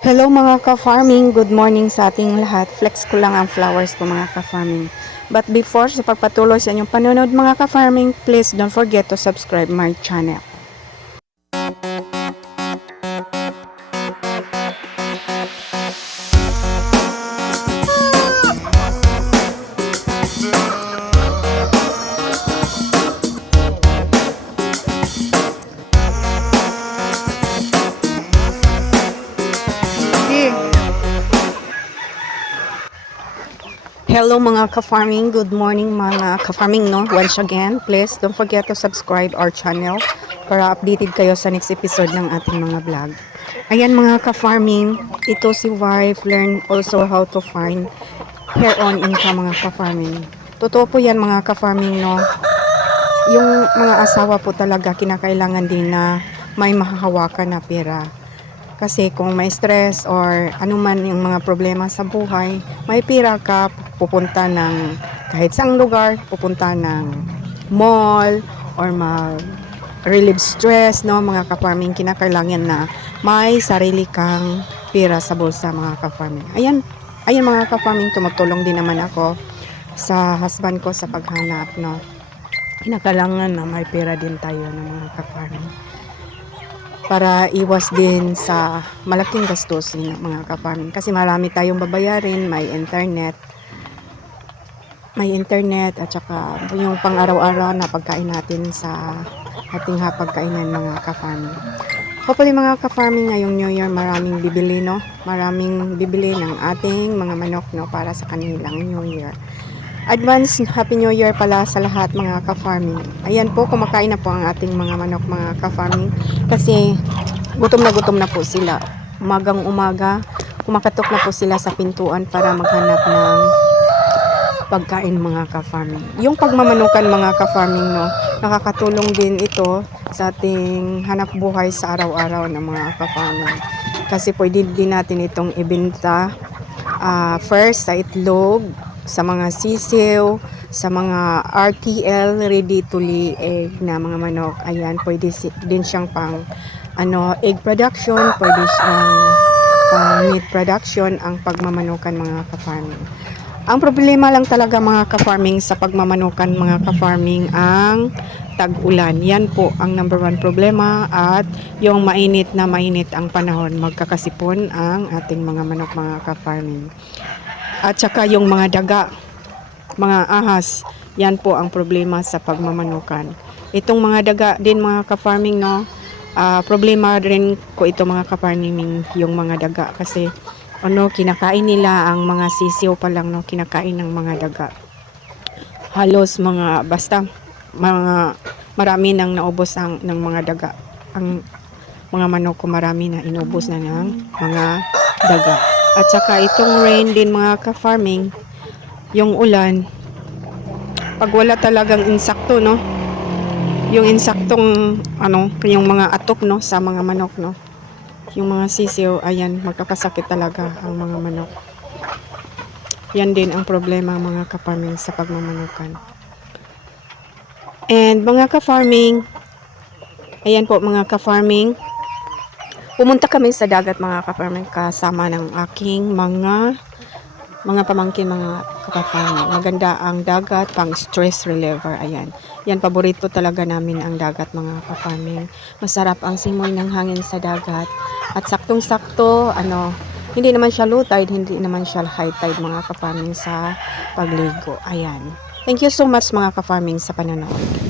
Hello mga ka-farming, good morning sa ating lahat. Flex ko lang ang flowers ko mga ka-farming. But before sa pagpatuloy sa inyong panonood mga ka-farming, please don't forget to subscribe my channel. Hello mga ka-farming, good morning mga ka-farming no. Once again, please don't forget to subscribe our channel para updated kayo sa next episode ng ating mga vlog. Ayan mga ka-farming, ito si wife learn also how to find her own income mga ka-farming. Totoo po yan mga ka-farming no. Yung mga asawa po talaga kinakailangan din na may mahahawakan na pera. Kasi kung may stress or anuman yung mga problema sa buhay, may pira ka, pupunta ng kahit saang lugar, pupunta ng mall or mag relieve stress, no, mga ka-farming, kinakailangan na may sarili kang pira sa bulsa, mga ka-farming. Ayan, ayan mga ka-farming, tumutulong din naman ako sa husband ko sa paghanap, no. Kinakailangan na may pera din tayo ng mga ka-farming para iwas din sa malaking gastusin ng mga ka-farming. Kasi marami tayong babayarin, may internet, may internet at saka yung pang araw-araw na pagkain natin sa ating hapagkainan mga ka-farming. Hopefully mga ka-farming ngayong New Year maraming bibili no, maraming bibili ng ating mga manok no para sa kanilang New Year. Advance Happy New Year pala sa lahat mga ka-farming. Ayan po, kumakain na po ang ating mga manok mga ka-farming kasi gutom na gutom na po sila. Umagang umaga, kumakatok na po sila sa pintuan para maghanap ng pagkain mga ka-farming. Yung pagmamanukan mga ka-farming no, nakakatulong din ito sa ating hanap buhay sa araw-araw ng mga ka-farming. Kasi pwede din natin itong ibenta ah, first sa itlog, sa mga sisiw, sa mga RTL, ready to lay egg na mga manok. Ayan, pwede si- din siyang pang ano, egg production, pwede siyang pang meat production ang pagmamanukan mga ka-farming. Ang problema lang talaga mga ka-farming sa pagmamanukan mga ka-farming ang tag-ulan. Yan po ang number one problema at yung mainit na mainit ang panahon magkakasipon ang ating mga manok mga ka-farming. At saka yung mga daga, mga ahas, yan po ang problema sa pagmamanukan. Itong mga daga din mga ka-farming no, ah, problema rin ko ito mga ka-farming yung mga daga. Kasi ano kinakain nila ang mga sisiw pa lang no kinakain ng mga daga. Halos mga basta mga marami nang naubos ang ng mga daga. Ang mga manok ko marami na inubos na ng mga daga at saka itong rain din mga ka-farming yung ulan. Pag wala talagang insakto no? Yung insaktong ano yung mga atok no? Sa mga manok no? Yung mga sisiw, ayan, magkakasakit talaga ang mga manok. Yan din ang problema mga ka-farming sa pagmamanukan. And mga ka-farming, ayan po mga ka-farming, pumunta kami sa dagat mga ka-farming kasama ng aking mga mga pamangkin mga ka-farming. Maganda ang dagat, pang stress reliever, ayan. Yan, paborito talaga namin ang dagat mga ka-farming. Masarap ang simoy ng hangin sa dagat. At saktong-sakto, ano, hindi naman siya low tide, hindi naman siya high tide mga ka-farming sa pagligo. Ayan. Thank you so much mga ka-farming sa panonood.